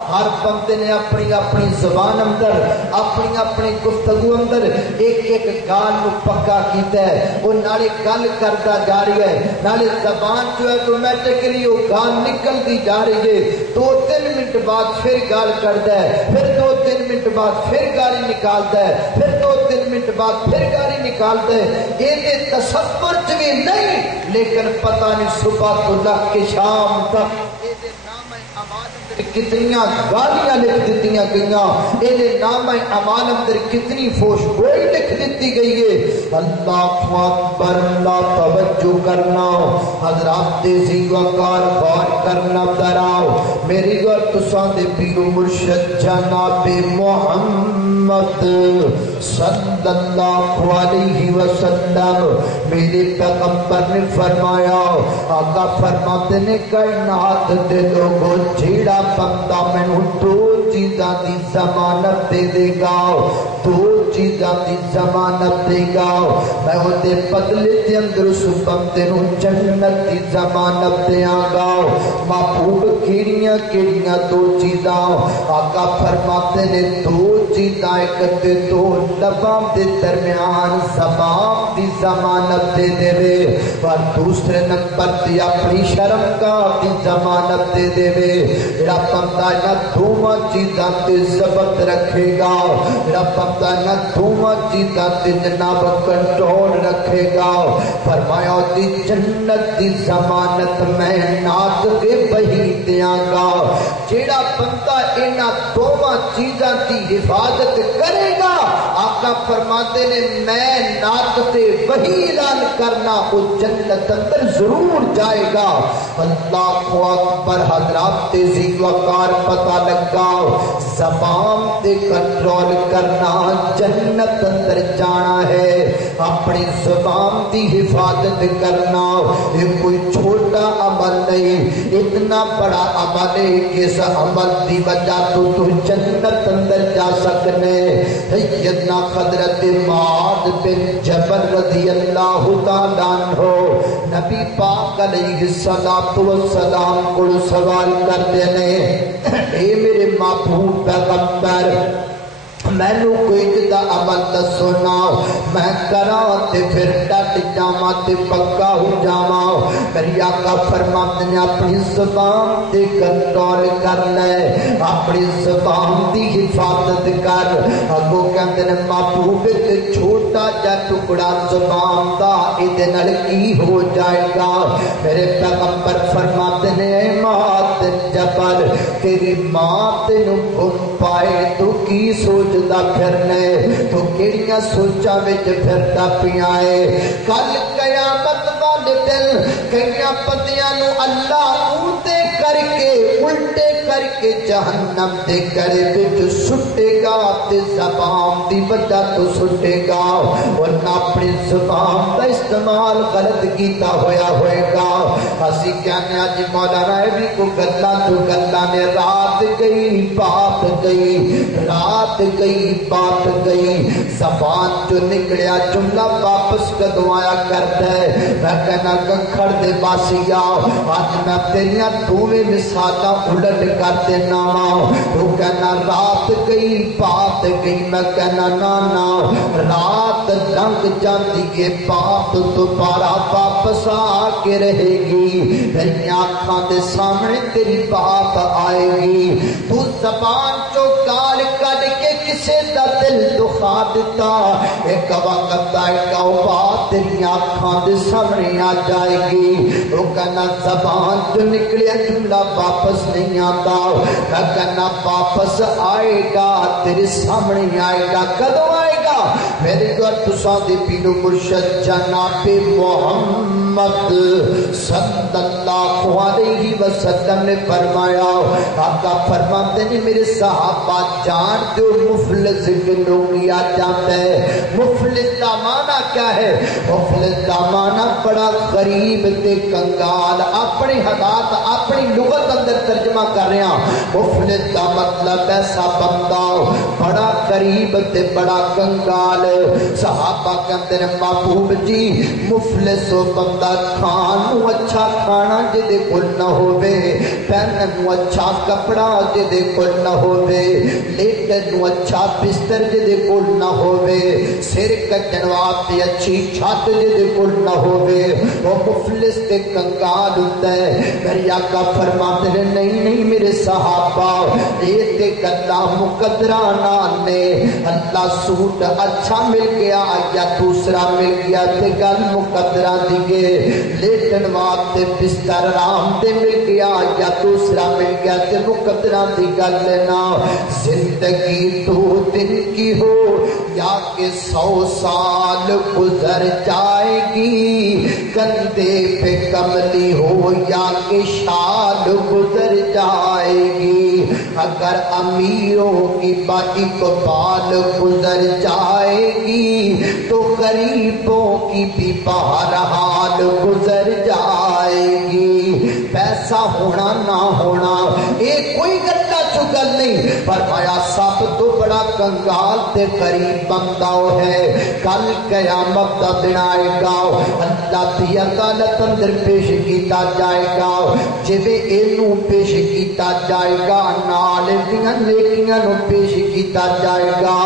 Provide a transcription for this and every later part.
ہر بندے نے اپنی اپنی زبان اندر اپنی اپنی گفتگو اندر ایک ایک گال نو پکا کیتا ہے، وہ نالے گل کرتا جا رہی ہے، نالے زبان جو ہے آٹومیٹکلی وہ گال نکلتی جا رہی ہے، 2-3 منٹ بعد پھر گال کرتا ہے، پھر 2-3 منٹ بعد پھر گالی نکالتا ہے، پھر 2-3 منٹ بعد پھر گالی نکالتا ہے۔ یہ تصور چ بھی نہیں، لیکن پتہ نہیں صبح تو لگ کے شام تک کتنی گالیاں لکھ دیتی گئیاں، یہ نام اعمال اندر کتنی فوش گوئی لکھ دیتی گئی ہے۔ اللہ اکبر، اللہ توجہ کرنا، حضرات تیزی وقار غور کرنا دراؤ میری اور تساں دے پیر و مرشد جناب محمد صلی اللہ علیہ وسلم میرے پیغمبر نے فرمایا، آقا فرماتے نے کائنات دے لوگوں جیڑا بندہ میں دو چیزاں دی ضمانت دے دے گا، دو چیزاں دی ضمانت دے گا، میں وہ دے بدلے دے اندر اس بندے نو جنت دی ضمانت دیاں گا۔ محبوب کیڑیاں کیڑیاں دو چیزاں؟ آقا فرماتے نے دو چیزاں، ایک تے دو لباں دے درمیان زبان دی ضمانت دے دے وے، اور دوسرے نمبر تے اپنی شرم کا دی ضمانت دے دے وے۔ جڑا بندہ نہ دوواں چیزاں تے ضبط رکھے گا، جڑا بندہ نہ دوواں چیزاں تے جناب کنٹرول رکھے گا، فرمایا دی جنت دی ضمانت میں ناز کے بہی دیاں گا۔ جڑا بندہ انہاں دوواں چیزاں دی حفاظت کرے گا، آقا فرماتے نے میں ناز تے وہی اعلان کرنا وہ جنت اندر ضرور جائے گا۔ اللہ اکبر، حضرات تیزی وقار پتہ لگا، زبان تے کنٹرول کرنا جنت اندر جانا ہے، اپنی زبان دی حفاظت کرنا یہ کوئی چھوٹا عمل نہیں، اتنا بڑا عمل ہے کہ اس عمل دی وجہ تو جنت اندر جا سکنے۔ سیدنا حضرت معاذ بن جبل رضی اللہ تعالیٰ عنہ نبی پاک علیہ السلام کو سوال کرتے ہیں، اے میرے محبوب پیغمبر میں نو کوئی جدا عمل دسو نا، میں کراں تے پھر ڈٹ جاواں تے پکا ہو جاواں۔ میری آقا فرماتے نے اپنی زبان تے کنٹرول کر لے، اپنی زبان دی حفاظت کر۔ اگوں کہندے نے محبوب تے چھوٹا جا ٹکڑا زبان دا ایدے نال کی ہو جائے گا؟ میرے پیغمبر فرماتے نے اے معاذ بن جبل تیری ماں تینو گم پائے تو کی سوچ دا پھرنے، تو کیڑیاں سوچاں وچ پھردا پیا ہے؟ کل قیامت والے دن کئیاں پتیاں نو اللہ اونتے کر کے الٹے کر کے جہنم دے گڑے وچ سٹے گا تے زبان دی وجہ تو سٹے گا، ورنہ اپنی زبان دا استعمال غلط کیتا ہویا ہوئے گا۔ اسی کہنے آج مولانا بھی کو گلا تو گلا نے رات گئی بات گئی، رات گئی بات گئی، زبان جو نکڑیا جملہ واپس کدوں آیا کرتا ہے؟ میں کہنا گکھڑ دے باسیا آج میں تیریاں دوویں مثالاں الٹ کر دینا وا، تو کہنا رات گئی بات گئی، میں کہنا نا رات لنگ جاندی ہے بات دوبارہ واپس آ کے رہے گی، میری آنکھاں دے سامنے تیری بات آئے گی۔ تو زبان چو گال کڈ کے کسے دا دل دکھا دیتا، ایک وقت آئے گا وہ بات تیری آنکھاں دے سامنے آ جائے گی۔ وہ کہنا زبان جو نکلیا جملہ واپس نہیں آتا، میں کہنا واپس آئے گا تیرے سامنے آئے گا، کدوں آئے گا؟ میرے گھر تساں دے پیر و مرشد جناب محمد صلی اللہ علیہ وسلم نے فرمایا، آقا فرماتے ہیں میرے صحابہ جان دو مفلس کنوں کیا جاتا ہے؟ مفلس دا معنی کیا ہے؟ مفلس دا معنی بڑا غریب تے کنگال، اپنے حالات اپنی لغت اندر ترجمہ کر رہے ہیں۔ مفلس دا مطلب ایسا بندہ بڑا غریب تے بڑا کنگال۔ صحابہ کے اندر محبوب جی مفلس و بندہ بندہ کھان نو اچھا کھانا جدے کول نہ ہووے، پہنن نو اچھا کپڑا جدے کول نہ ہووے، لیٹن نو اچھا بستر جدے کول نہ ہووے، سر کٹن واسطے اچھی چھت جدے کول نہ ہووے، وہ مفلس تے کنگال ہوندا ہے۔ میرے آقا فرماتے ہیں نہیں نہیں میرے صحابہ، یہ تے گلاں مقدراں نال نے، اللہ سوٹ اچھا مل گیا یا دوسرا مل گیا تے گل مقدراں دی گے، لیٹن واسطے بستر آرام دے مل گیا یا دوسرا مل گیا تے مقدراں دی گل نا۔ زندگی 2 دن کی ہو یا کہ 100 سال گزر جائے گی، کندھے پہ کملی ہو یا کہ شال گزر جائے گی، اگر امیروں کی اقبال گزر جائے گی تو غریبوں کی بھی بہرحال گزر جائے گی۔ پیسہ ہونا نہ ہونا یہ کوئی گٹا چگل نہیں، فرمایا سب تو بڑا کنگال تے غریب بندہ ہے، کل قیامت دا دن آئے گا، اللہ دی عدالت اندر پیش کیتا جائے گا، جویں اینو پیش کیتا جائے گا نال دیاں نیکیاں نو پیش کیتا جائے گا،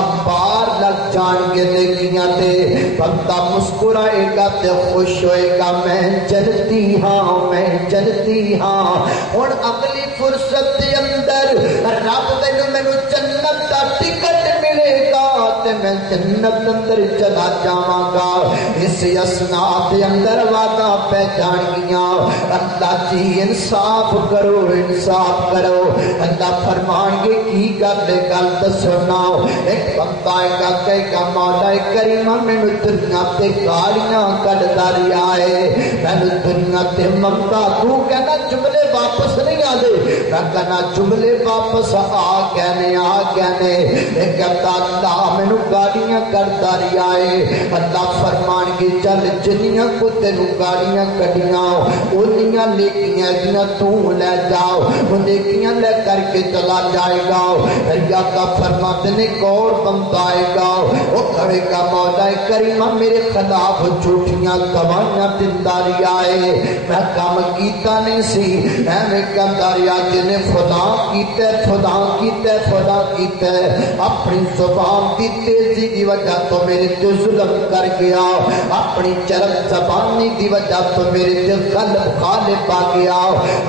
انبار لگ جان گے نیکیاں تے، بندہ مسکرائے گا تے خوش ہوئے گا، میں چلتی ہاں میں چلتی ہاں۔ ہن اگلی فرصت دے اندر رب مینوں جنت دا ٹکٹ ملے گا تے میں جنت اندر چلا جاواں گا، اس اسنا دے اندر وعدہ پہ جان گیاں، اللہ جی انصاف کرو انصاف کرو، اللہ فرمان گے کی گل دسنا، ایک بندہ آئے گا کہے گا مولا کریم مینوں دنیا تے گالیاں کڈدا رہیا ہے، مینوں دنیا تے منگتا، تو کہنا جملے واپس نہیں آدے، میں کہنا جملے واپس آ گئے نے، ایک اللہ مینوں گالیاں کڈدا رہیا ہے، اللہ فرمان گے چل جنیاں کو تینوں گالیاں کڈیاں اونیاں نیکیاں دیاں تو لے جاؤ، وہ نیکیاں لے کر کے چلا جائے گا، یا کا فرماتے نے اور بندہ آئے گا، وہ کہے گا مولا کریم میرے خلاف جھوٹیاں گواہیاں دیندا رہیا ہے، میں کام کیتا نہیں سی، ایویں کہندا رہیا جنے خدا کیتا خدا کیتا اپنی زبان دی تیزی دی وجہ تو میرے تے ظلم کر گیا، اپنی چرب زبانی دی وجہ تو میرے تے غالب آ گیا،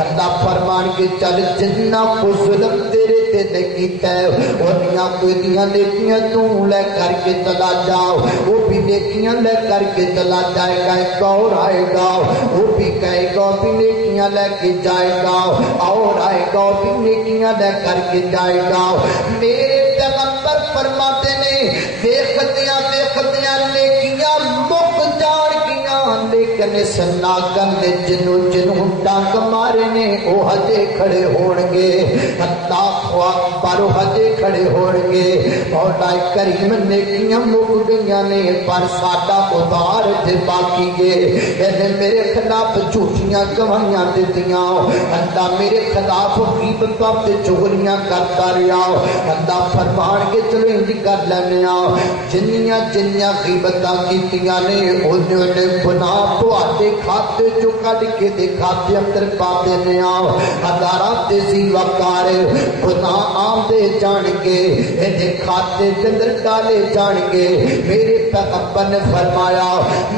اللہ فرمان کے چل جنہ کو ظلم تیرے تے کیتا ہے انہاں کوئی دیاں نیکیاں تو لے کر کے چلا جاؤ، وہ بھی نیکیاں لے کر کے چلا جائے گا، ایک اور آئے گا وہ بھی کہے گا بھی نیکیاں لے کے جائے گا، اور آئے گا بھی نیکیاں لے کر کے جائے گا، میرے پیغمبر فرماتے نے دیکھتیاں نیکیاں مک جان گیاں، لیکن اس ناگن نے جنوں ڈنگ مارے نے وہ ہجے کھڑے ہون گے، اللہ اکبر ہجے کھڑے ہون گے، مولا کریم نیکیاں مک گئیاں نے پر ساڈا ادار تے باقی گے، اینے میرے خلاف جھوٹیاں گواہیاں دتیاں، اللہ میرے خلاف غیبتاں تے چغلیاں کرتا رہیا، اللہ فرمان کے چلو انج کر لینے جنیاں غیبتاں کیتیاں نے اونے گناہ تواڈے کھاتے چوں کڈ کے دے کھاتے اندر پا دینے ہزاراں تے وقار گناہ آندے جان گے، اینے کھاتے دے اندر ڈالے جان گے، میرے پیغمبر نے فرمایا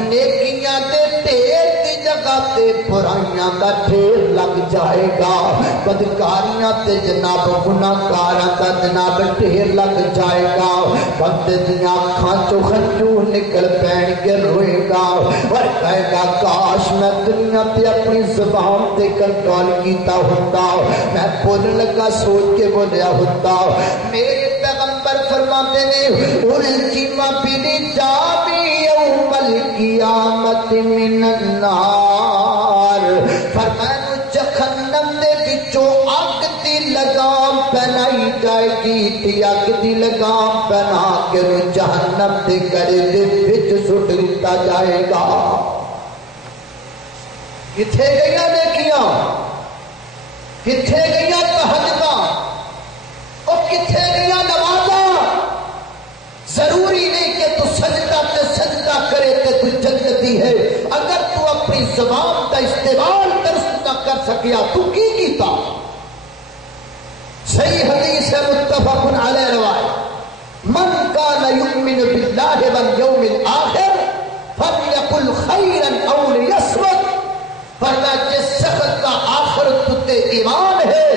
نیکیاں دے ڈھیر دی جگہ تے برائیاں دا ڈھیر لگ جائے گا، بدکاریاں تے جناب گناہگاراں دا جناب ڈھیر لگ جائے گا، بندے دیاں اکھاں چوں خنجور نکل پین کے روئے گا اور کہے گا کاش میں دنیا تے اپنی زبان تے کنٹرول کیتا ہوتا، میں بولنے لگا سوچ کے بولیا ہوتا، میرے پیغمبر فرماتے نے الجم بالجام یوم القیامت من النار، فرمایا جہنم دے وچوں اگ دی لگام پہنائی جائے گی، تے اگ دی لگام پہنا کے جہنم دے گڑے دے وچ سٹ دتا جائے گا۔ کتھے گئیاں نیکیاں، کتھے گئیاں تہجداں، اور کتھے گئیاں نمازاں؟ ضروری نہیں کہ تو سجدہ تے سجدہ کرے تے تو جنتی ہے، اگر تو زبان کا استعمال درست نہ کر سکیا تو کی کیتا؟ صحیح حدیث ہے متفق علیہ روایت، من کان یؤمن باللہ والیوم الآخر فلیقل خیرا او لیصمت، فرمایا جس شخص کا آخرت تے ایمان ہے،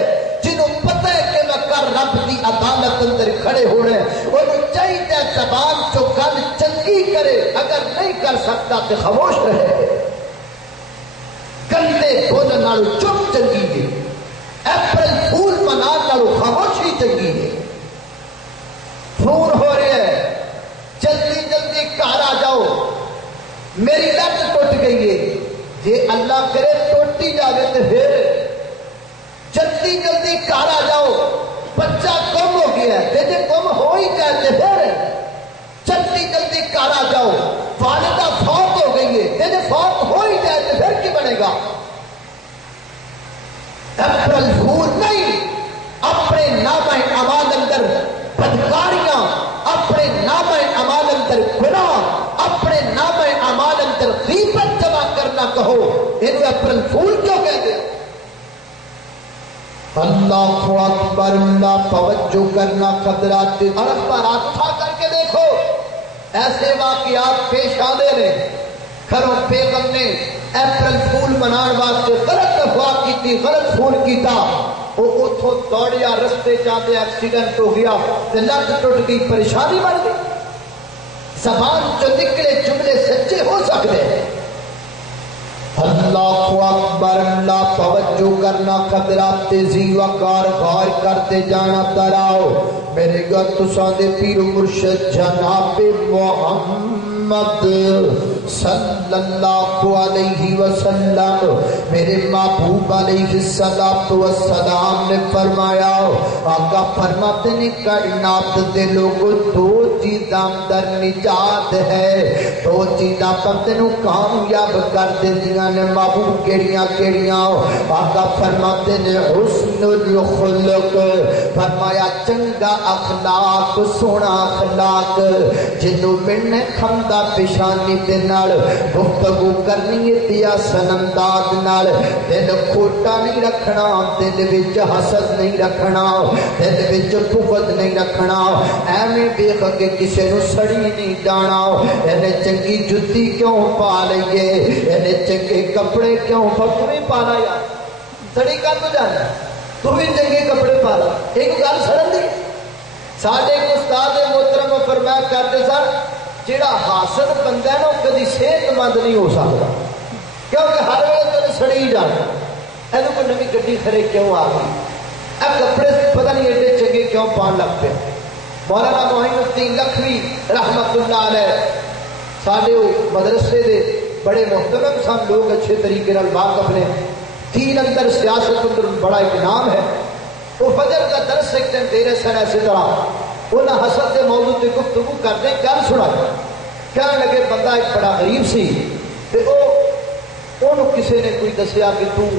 جنہوں پتہ ہے کہ میں کر رب دی عدالت اندر کھڑے ہونے، انہوں چاہیے زبان جو گل چنگی کرے، اگر نہیں کر سکتا تو خاموش رہے، گندے بولن نالوں چپ چنگی ہے، اپریل پھول منان نالوں خاموشی چنگی ہے۔ فون ہو رہے ہیں، جلدی جلدی گھر آ جاؤ، میری لت ٹوٹ گئی ہے، یہ اللہ کرے ٹوٹی جاوے تو پھر جلدی جلدی گھر آ جاؤ، بچہ گم ہو گیا ہے، جی گم ہو ہی جائے تو پھر جلدی جلدی گھر آ جاؤ، والدہ فوت ہو گئی ہے، جی فوت ہو ہی جائے تو پھر کی بنے گا؟ اپریل پھول نہیں، اپنے نامہ اعمال اندر بدکاریاں، اپنے نامہ اعمال اندر گناہ، اپنے نامہ اعمال اندر غیبت جمع کرنا کہو، انہوں اپریل پھول کیوں کہتے ہیں؟ اللہ اکبر، اللہ توجہ کرنا، قدرات اور اخبارات اٹھا کر کے دیکھو، ایسے واقعات پیش آنے نے، گھروں بیگم نے اپریل پھول منان واسطے غلط افواہ کی تھی، غلط پھول کیتا، وہ اتھو دوڑیا، رستے جاتے ایکسیڈنٹ ہو گیا، لت ٹوٹ گئی، پریشانی بڑھ گئی۔ زبان جو نکلے جملے سچے ہو سکتے ہیں۔ اللہ اکبر، اللہ توجہ کرنا، قدرات تیزی وقار غار کرتے جانا تراؤ میرے گا تساں دے پیر مرشد جناب محمد صلی اللہ علیہ وسلم، میرے محبوب علیہ السلام نے فرمایا، آقا فرماتے نے کائنات دے لوگوں دو چیزاں در نجات ہے، دو چیزاں بندے نو کامیاب کر دے دیاں نے، محبوب کیڑیاں کیڑیاں؟ آقا فرماتے نے حسن الخلق، فرمایا چنگا اخلاق، سونا اخلاق، جنوں ملنے کھمدا پیشانی دے نال گفتگو کرنی ہے دیا سننداز نال، دل کھوٹا نہیں رکھنا، دل وچ حسد نہیں رکھنا، دل وچ بغض نہیں رکھنا، ایویں دیکھ کے کسے نو سڑی نہیں جانا، اینے چنگی جُتی کیوں پا لئیے، اینے چنگے کپڑے کیوں پا لا، یار سڑی کر تو جانا، تو بھی چنگے کپڑے پا لا، ایک گل سڑن دی۔ ساڈے استاد محترم فرمایا کرتے سن، جیڑا حاسد بندہ ہے نا کدی صحت مند نہیں ہو سکتا، کیونکہ ہر ویلے تو سڑی جانا، اینو کوئی نویں گڈی کھڑے کیوں آ گئی، اے کپڑے پتہ نہیں ایڈے چنگے کیوں پان لگ پے۔ مولانا معین الدین لکھوی رحمت اللہ علیہ ساڈے مدرسے دے بڑے محترم سن لوگ، اچھے طریقے نال واقف نے، دین اندر سیاست اندر بڑا ایک نام ہے۔ وہ فجر کا درس ایک دن دے رہے سن، ایسے طرح انہاں حسد کے موضوع تے گفتگو کرتے گل سنا، کہنے لگے بندہ ایک بڑا غریب سی، تے او کسی نے کوئی دسیا کہ تو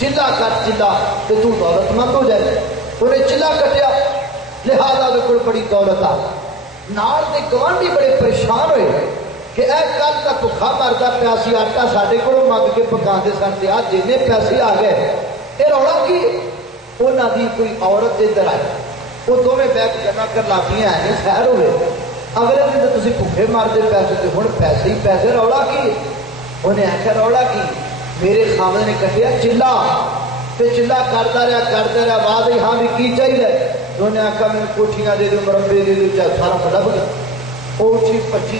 چلا کر چلا تے تو دولت مند ہو جائے، انہیں چلا کٹیا، لہذا دے کول بڑی دولت آ، نال دے گوانڈی بڑے پریشان ہوئے کہ اے کل کا بھکھا مردا پیاسی آٹا ساڈے کولوں منگ کے پکاندے سن تے اج جنے پیسے آ گئے، اے رولا کی؟ انہاں دی کوئی عورت ادھر آئی، وہ دونوں بیٹھ جمع کر لاٹیاں ہیں، خیر ہوئے، اگلے دن تو تسی بھوکے مارتے پیسے تے ہن پیسے ہی پیسے، رولا کی؟ انہیں آخیا رولا کی؟ میرے خامد نے کٹیا چلا، تے چلا کرتا رہا، آواز ہی ہاں بھی کی چاہیے؟ انہوں نے آخیا میں کوٹھیاں دے دوں، مربے دے دوں، چاہے سارا لب گیا، وہ اٹھی پچی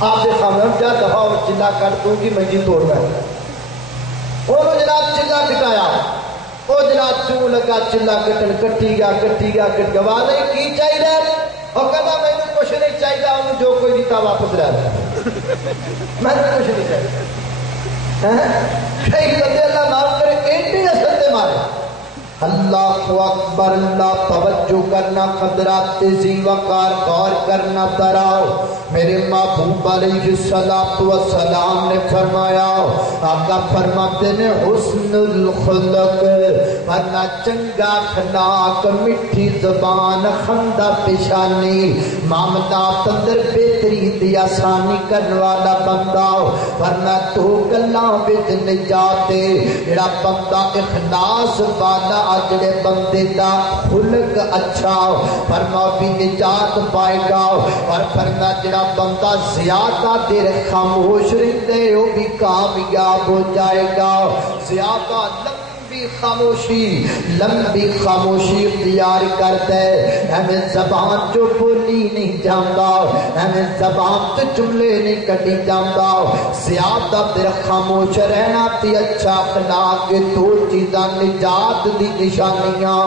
آپ کے خامد جا دفعہ اور چلا کٹ دوں گی منجی توڑ گیا، انہوں جناب چلا کٹایا، وہ جناب چوں لگا چلا کٹن، کٹی گیا گوا نہیں کی چاہیے، اور کہتا میں نے کچھ نہیں چاہیے، انہوں جو کوئی دیتا واپس رہ میں نے کچھ نہیں چاہیے۔ کئی بندے اللہ معاف کرے ایڈی اثر دے مارے اللہ اکبر اللہ توجہ کرنا قدرات ذی وقار غور کرنا تراؤ میرے محبوب علیہ السلام نے فرمایا آقا فرماتے نے حسن الخلق ورنہ چنگا اخلاق میٹھی زبان خندہ پیشانی معاملات اندر بہتری دی آسانی کرنے والا بندہ ورنہ تو گلاں وچ نجات جڑا بندہ اخلاص والا جڑے بندے دا خلق اچھا فرما بھی نجات پائے گا اور فرما جڑا بندہ زیادہ دیر خاموش رہتے وہ بھی کامیاب ہو جائے گا زیادہ لمبی خاموشی اختیار کرتا ہے ہمیں زبان جو بولی نہیں جاندا ہمیں زبان تو جملے نہیں کٹی جاندا زیادہ دیر خاموش رہنا تے اچھا اخلاق کے دو چیزاں نجات دی نشانیاں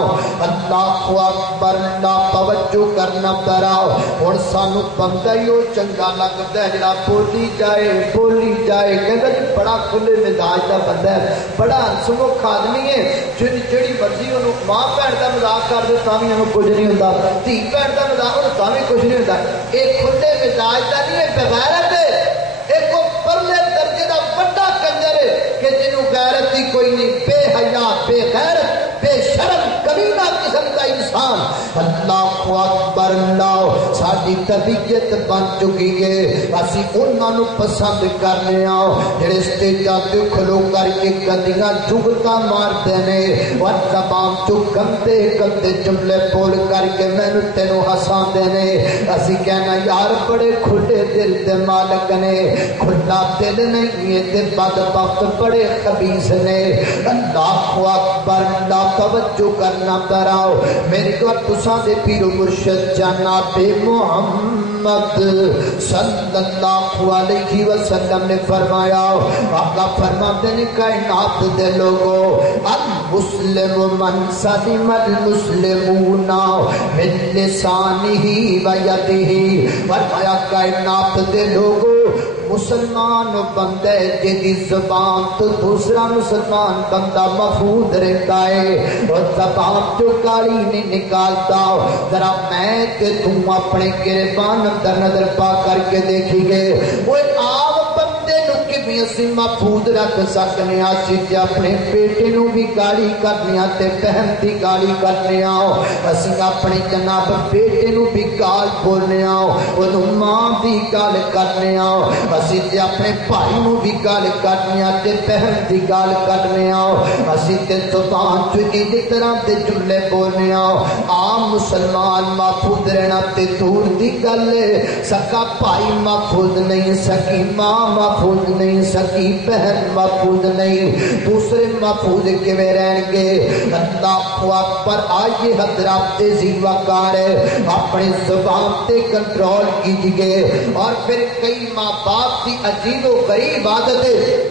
اللہ اکبر اللہ توجہ کرنا ترا اور سانو بندہ ہی چنگا لگتا ہے جڑا بولی جائے کہ بڑا کھلے مزاج دا بندہ ہے بڑا ہنسمکھ آدمی جڑی مرضی انہوں ماں بہن کا مذاق کر دے تاں بھی انہوں کچھ نہیں ہوتا دھی بہن کا مذاق انہوں تاں بھی کچھ نہیں ہوتا ایک کھلے مزاج کا نہیں ہے بغیرت ہے ایک وہ پرلے درجے کا بڑا کنجر ہے کہ جنہوں غیرت ہی کوئی نہیں بے حیا بے غیرت بے شرم کمینہ قسم کا انسان اللہ اکبر اللہ ساری طبیعت بن چکی ہے اسی انہاں نو پسند کرنے جڑے اسٹیجاں تے کھلو کر کے گندیاں جگتا مارتے نے اور زبان چ گندے جملے بول کر کے مینوں تینوں ہساندے نے اسی کہنا یار بڑے کھلے دل دے مالک نے کھلا دل نہیں ہے تے بدبخت بڑے خبیث نے اللہ اکبر اللہ توجہ کرنا تراؤ میری کو تساں دے پیر و مرشد جناب محمد صلی اللہ علیہ وسلم نے فرمایا آقا فرماتے نے کائنات دے لوگوں المسلم من سلم المسلمون من لسانہ و یدہ فرمایا کائنات دے لوگوں مسلمان بندے جی زبان تو دوسرا مسلمان بندہ محفوظ رہتا ہے اور زبان جو گالی نہیں نکالتا ذرا میں کہ تم اپنے گریبان اندر نظر پا کر کے دیکھی گئے وہ عام بندے نو کہ اسی محفوظ رکھ سکنے اسی تے اپنے بیٹے نو بھی گالی کرنی تے بہن دی گالی کرنی اسی اپنے جناب بیٹے نو بھی گال بولنے اونوں ماں دی گال کرنے اسی تے اپنے بھائی نو بھی گال کرنی تے بہن دی گال کرنے اسی تے زبان چ اس طرح دے جملے بولنے عام مسلمان محفوظ رہنا تے دور دی گل ہے سکا بھائی محفوظ نہیں سکی ماں محفوظ نہیں سکی بہن محفوظ نہیں دوسرے محفوظ کیویں رہن گے اللہ اکبر آئیے حضرات ذی وقار اپنی زبان تے کنٹرول کیجئے اور پھر کئی ماں باپ کی عجیب و غریب عادت ہے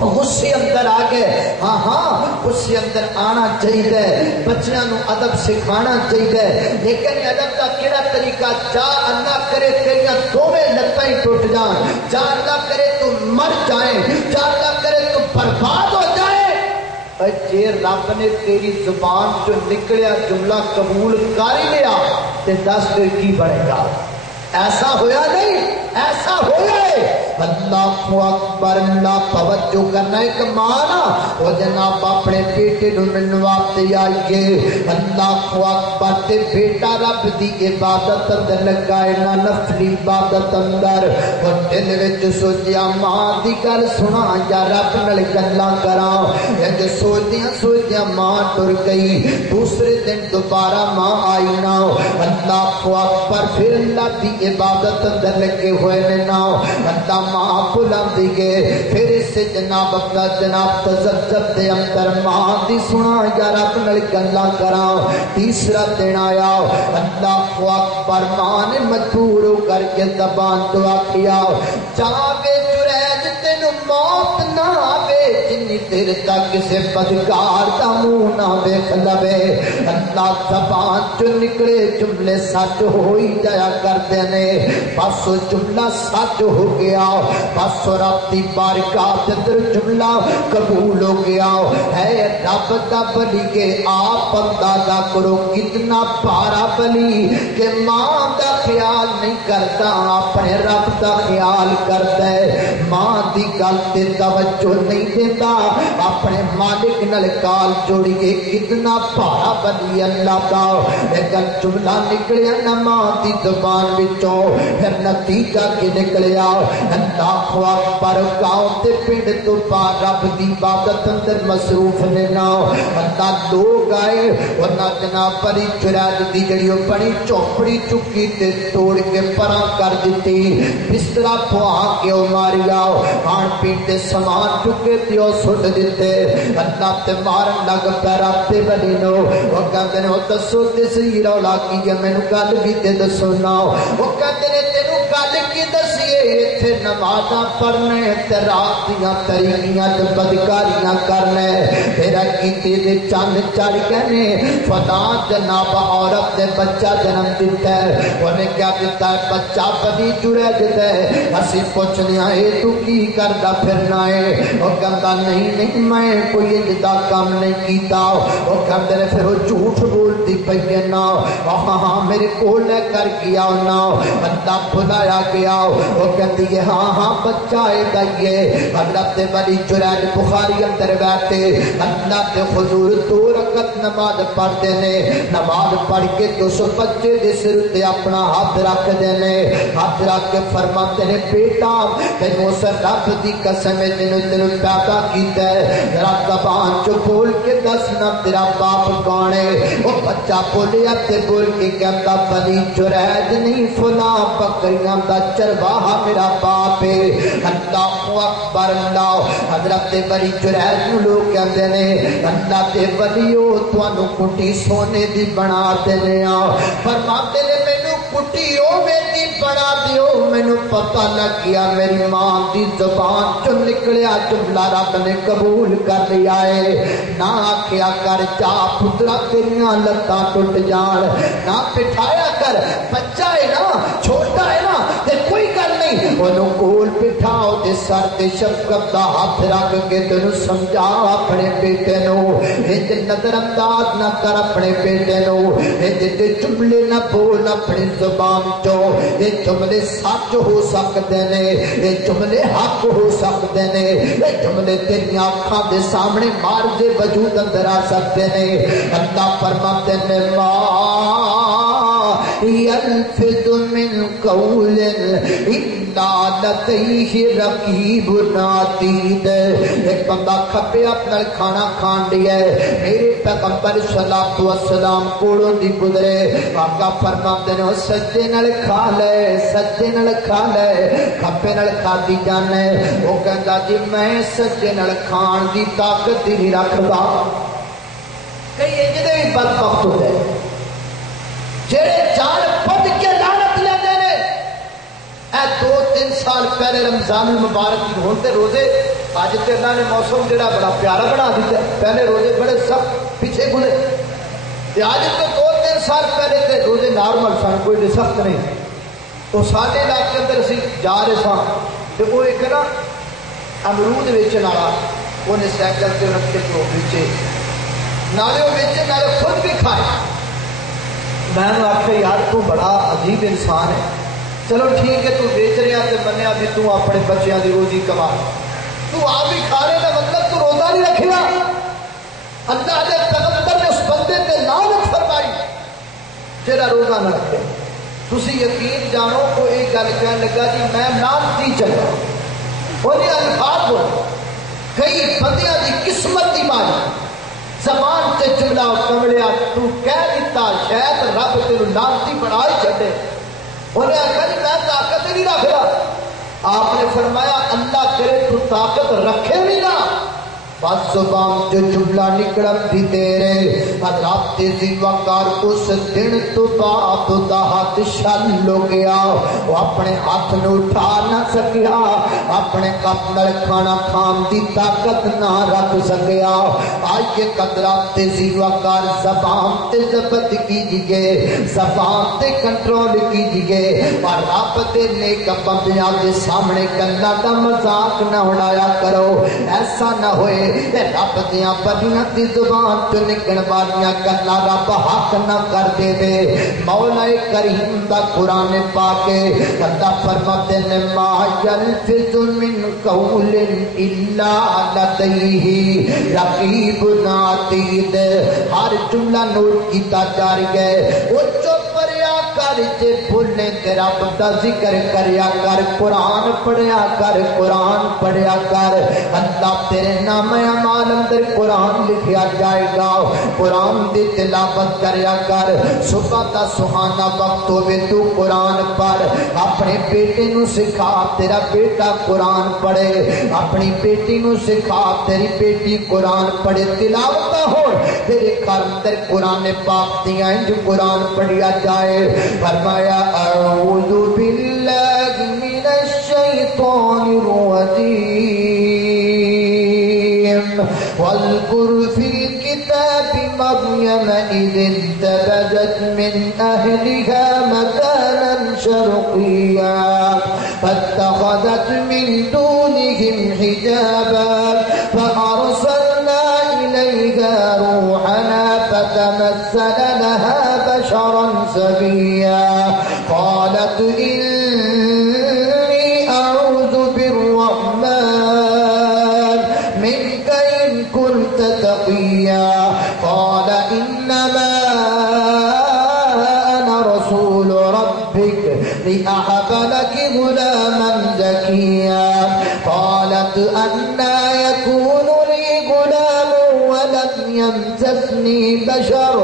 غصے اندر آ گئے ہاں غصے اندر آنا چاہیے بچیاں نو ادب سکھانا چاہیے لیکن ادب کا کیڑا طریقہ جا اللہ کرے تیریاں دوویں لتاں ہی ٹوٹ جان جا اللہ کرے تو مر جائیں جا اللہ کرے تو برباد ہو جائے جے رب نے تیری زبان جو نکلیا جملہ قبول کر ہی لیا تے دس پھر کی بنے گا ایسا ہویا نہیں ایسا ہویا ہے اللہ اکبر اللہ توجہ کرنا ایک مانا وہ جناب اپنے بیٹے نو منواتے آئیے اللہ اکبر تے بیٹا رب دی عبادت اندر لگائے نہ نفلی عبادت اندر وہ دل وچ سوچیا ماں دی گل سنا یا رب نال گلاں کراں انج سوچدیاں ماں ٹر گئی دوسرے دن دوبارہ ماں آئی نہ اللہ اکبر پھر اللہ دی عبادت اندر لگے ہوئے نے نا اللہ ماں بلند گئے پھر اس سے جناب اپنا جناب تذبذب دے اندر ماں دی سنا یا رب نال گلاں کراں تیسرا دن آیا اللہ اکبر ماں نے مجبور ہو کر کے زبان تو آکھیا جاوے جریج تینو موت نہ آوے جن جنی دیر تک کسی بدکار دا منہ نہ ویکھ لوے اللہ زبان چ نکلے جملے سچ ہو ہی جایا کرتے نے بس جملہ سچ ہو گیا بس رب دی بارگاہ تے اندر جملہ قبول ہو گیا ہے رب دا بلی کے آپ اندازہ کرو کتنا پارا بلی کہ ماں دا خیال نہیں کرتا اپنے رب دا خیال کرتا ہے ماں دی گل تے توجہ نہیں دیتا اپنے مالک نال کال جوڑی کے کتنا پارا بلی اللہ دا لیکن جملہ نکلیا نہ ماں دی زبان وچوں پھر نتیجہ کی نکلیا اللہ اکبر گاؤں تے پنڈ تو پار رب دی عبادت اندر مصروف نے نا اللہ لوگ آئے ورنہ جناب پری چراج دی جڑیوں بڑی چوپڑی چکی تے توڑ کے پراں کر دیتی بسترا پوا کے ماریا کھان پین تے سامان چکے دیو سٹ دیتے اللہ تے مارن لگ پیا رب تے بلی نو وہ کہندے نے دسو تے سی رولا کی ہے مینوں گل بھی تے دسو نا وہ کہندے نے تینوں گل کی دسیے ایتھے نمازاں پڑھنے تے رات دیاں طریقیاں تے بدکاریاں کرنے تیرا کیتے دے چند چڑھ گئے نے خدا جناب عورت نے بچہ جنم دیتا ہے انہیں کیا دیتا ہے بچہ بدی جڑے دیتا ہے اسی پوچھنے آئے تو کی کردہ پھرنا ہے وہ کہتا نہیں میں کوئی انجدہ کام نہیں کیتا وہ کہتے ہیں پھر وہ جھوٹ بولتی پہیے نا ہاں میرے کول لے کر گیا نا اللہ بھلایا گیا وہ کہتی ہے ہاں بچہ آئے دائیے حضرت بلی جرائد بخاری اندر بیٹھے اللہ کے حضور 2 رکعت نماز پڑھتے نے نماز پڑھ کے تو سو بچے دے سر تے اپنا ہاتھ رکھ دینے ہاتھ رکھ کے فرماتے ہیں بیٹا تینوں سر رب دی قسم ہے تینوں پیدا کیتا ہے ذرا زبان چ بول کے دس نہ تیرا باپ کون ہے وہ بچہ بولیا تے بول کے کہتا بلی جرائد نہیں فلاں بکریاں دا چرواہا میرا باپ ہے اللہ اکبر اللہ حضرت بلی جرائد لوگ کہتے ہیں اللہ تے بلیو تانوں کٹی سونے دی بنا دینے فرماتے نے مینوں کٹی اوویں دی بنا دیو مینوں پتہ لگ گیا میری ماں دی زبان چوں نکلیا جملہ رب نے قبول کر لیا ہے نہ آکھیا کر جا پترا تیریاں لتاں ٹوٹ جان نہ بٹھایا کر بچہ ہے نا چھوٹا ہے نا تے کوئی گل نہیں اونوں کول بٹھاؤ تے سر تے شفقت دا ہاتھ رکھ کے تینوں سمجھا اپنے بیٹے نو انج نظر انداز نہ کر اپنے بیٹے نو انج تے جملے نہ بول اپنی زبان چوں یہ جملے سچ ہو سکتے نے یہ جملے حق ہو سکتے نے یہ جملے تیری آنکھاں دے سامنے مار دے وجود اندر آ سکتے نے اللہ فرماتے نے ما يلفظ من قول الا لديه رقیب عتید ایک بندہ کھپے اپنا کھانا کھان دیا ہے میرے پیغمبر صلی اللہ علیہ وسلم کوڑوں دی گزرے آقا فرماتے ہیں سجدے نال کھا لے کھپے نال کھا دی جانے وہ کہتا جی میں سجدے نال کھان دی طاقت ہی نہیں رکھدا کئی اجدے بھی بدبخت ہوتے ہیں جڑے جان پد کے لعنت لیندے نے اے 2-3 سال پہلے رمضان المبارک کی ہوندے روزے اج تے انہاں نے موسم جڑا بڑا پیارا بنا دتا پہلے روزے بڑے سخت پیچھے گزرے تے اج تو 2-3 سال پہلے تے روزے نارمل سن کوئی سخت نہیں تو سارے علاقے اندر اسی جا رہے سن تے وہ ایک نا امرود ویچن والا اونے سائیکل تے رکھ کے تو ویچے نالے ویچے نالے خود بھی کھائے میں نے آخیا یار تو بڑا عجیب انسان ہے چلو ٹھیک ہے تو بیچ رہا تے منیا بھی تو اپنے بچیاں دی روزی کما تو آپ بھی کھا رہے کا مطلب تو روزہ نہیں رکھے اللہ نے پیغمبر نے اس بندے تے لعنت فرمائی جڑا روزہ نہ رکھے تسی یقین جانو کو ایک گل کہنے لگا جی میں لعنتی چلا اور یہ الفاظ بول کئی بندیاں دی قسمت دی ماری زبان تے جملہ کمڑیا تو کہہ دیتا شاید رب تینوں لعنتی بنا ہی چھڈے انہیں آخیا جی میں طاقت نہیں رکھدا آپ نے فرمایا اللہ کرے تو طاقت رکھے بھی نہ بس زبان جو جملہ نکڑم بھی تیرے حضرات تیزی وقار اس دن تو بعد دہات شل ہو گیا وہ اپنے ہاتھ نو اٹھا نہ سکیا اپنے کپڑے کھانا کھان دی طاقت نہ رکھ سکیا آئیے قدرات تیزی وقار زبان تے ضبط کیجئے زبان تے کنٹرول کیجئے اور رب دے نیک بندیاں دے سامنے گلاں دا مذاق نہ اڑایا کرو ایسا نہ ہوئے رب دیاں بندیاں دی زبان تو نکلن والیاں گلاں رب حق نہ کر دے دے مولا کریم دا قرآن پاک اللہ فرماتے ہیں ما یلفظ من قول الا لدیہ رقیب عتید ہر جملہ نوٹ کیتا جا رہی ہے وہ چپ پڑیا کر جے بھولے تے رب دا ذکر کریا کر قرآن پڑھیا کر قرآن پڑھیا کر اللہ تیرے نام اعمال اندر قرآن لکھیا جائے گا قرآن دی تلاوت کریا کر صبح دا سہانا وقت ہوئے تو قرآن پڑھ اپنے بیٹے نو سکھا تیرا بیٹا قرآن پڑھے اپنی بیٹی نو سکھا تیری بیٹی قرآن پڑھے تلاوت ہو تیرے گھر اندر قرآن پاک دیا جو قرآن پڑھیا جائے فرمایا اعوذ باللہ من الشیطان الرجیم واذکر فی الکتاب مریم اذ انتبذت من اہلها مکانا شرقیا فاتخذت من دونهم حجابا فارسلنا الیها روحنا فتمثل لها بشرا سویا قالت انی اعوذ بالرحمن منك ان كنت تقیا قال انما انا رسول ربك لأهب لك غلاما زكيا قالت أنى يكون لي غلام ولم يمسسني بشر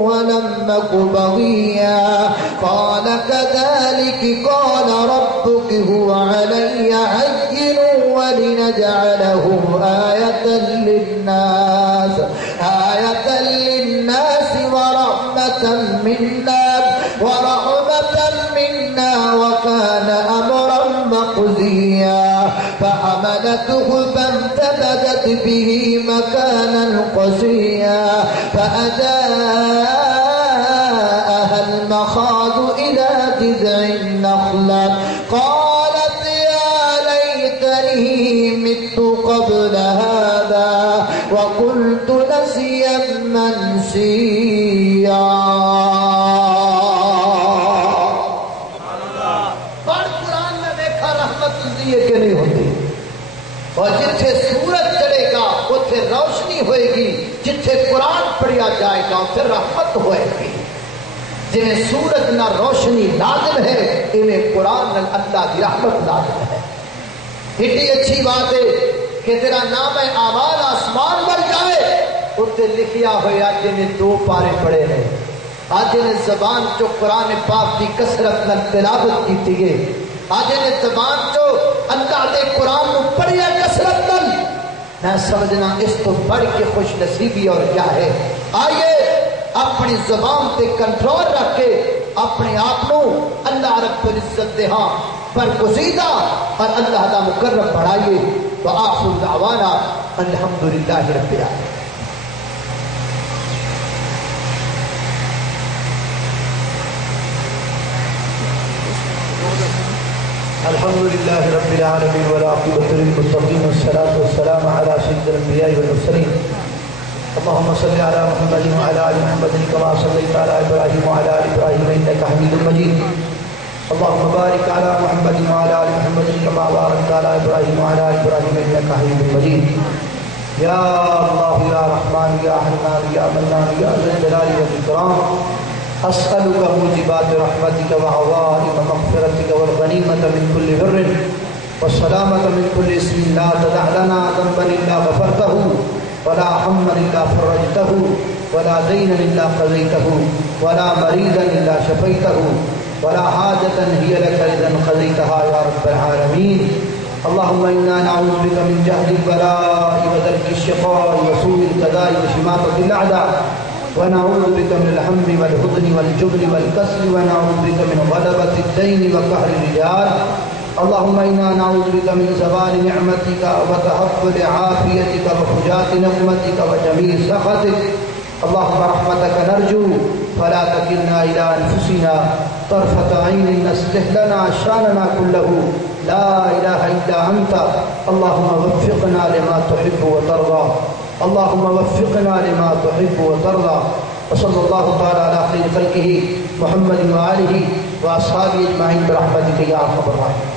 ولم أك بغيا قال كذلك قال ربك هو علي هين ولنجعله آية للناس ورحمة منا وكان أمرا مقضيا فحملته فانتبذت به مكانا قصيا فأجاءها المخاض إلى جذع النخلة قالت يا ليتني مت قبل هذا وكنت نسيا منسيا کہ نہیں ہوتی اور جتھے سورج چلے گا اتھے روشنی ہوئے گی جتھے قرآن پڑھیا جائے گا اتھے رحمت ہوئے گی جنہیں سورج نہ روشنی لازم ہے انہیں قرآن نہ اللہ کی رحمت لازم ہے اتنی اچھی بات ہے کہ تیرا نام اعمال آسمان پر جائے اتھے لکھیا ہویا جنہیں 2 پارے پڑے ہیں آج جنہیں زبان جو قرآن پاک کی کثرت نہ تلاوت کی تھی آج انہیں زبان جو اللہ دے قرآن کو پڑھیا کثرت نل میں سمجھنا اس تو بڑھ کے خوش نصیبی اور کیا ہے آئیے اپنی زبان تے کنٹرول رکھ کے اپنے آپ کو اللہ رب العزت دے ہاں پر گزیدہ اور اللہ دا مقرب بڑھائیے وآخر دعوانا الحمدللہ رب العالمین الحمد لله رب العالمين والعاقبة للمتقين والصلاة والسلام على سيد الأنبياء والمرسلين اللهم صل على محمد وعلى آل محمد كما صليت على إبراهيم وعلى آل إبراهيم إنك حميد مجيد اللهم بارك على محمد وعلى آل محمد كما باركت على إبراهيم وعلى آل إبراهيم إنك حميد مجيد يا الله يا رحمن يا حنان يا منان يا ذا الجلال والإكرام أسألك موجبات رحمتك وعظائم مغفرتك والغنيمة من كل بر والسلامة من كل اسم لا تدع لنا ذنبا إلا غفرته ولا هما إلا فرجته ولا دينا إلا قضيته ولا مريضا إلا شفيته ولا حاجة هي لك إذا قضيتها يا رب العالمين اللهم إنا نعوذ بك من جهد البلاء ودرك الشقاء وسوء القضاء وشماتة الأعداء، ونعوذ بك من الهم والحزن والجبن والكسل، ونعوذ بك من غلبة الدين وقهر الرجال. اللهم إنا نعوذ بك من زوال نعمتك وتحفظ عافيتك وفجاءة نقمتك وجميل سخطك. اللهم رحمتك نرجو فلا تكلنا إلى أنفسنا طرفة عين، أصلح لنا شأننا كله، لا إله إلا أنت. اللهم وفقنا لما تحب وترضى، اللهم وفقنا لما تحب وترضى. وصلى الله تعالى على خير خلقه محمد وآله وأصحابه أجمعين برحمتك يا أرحم الراحمين.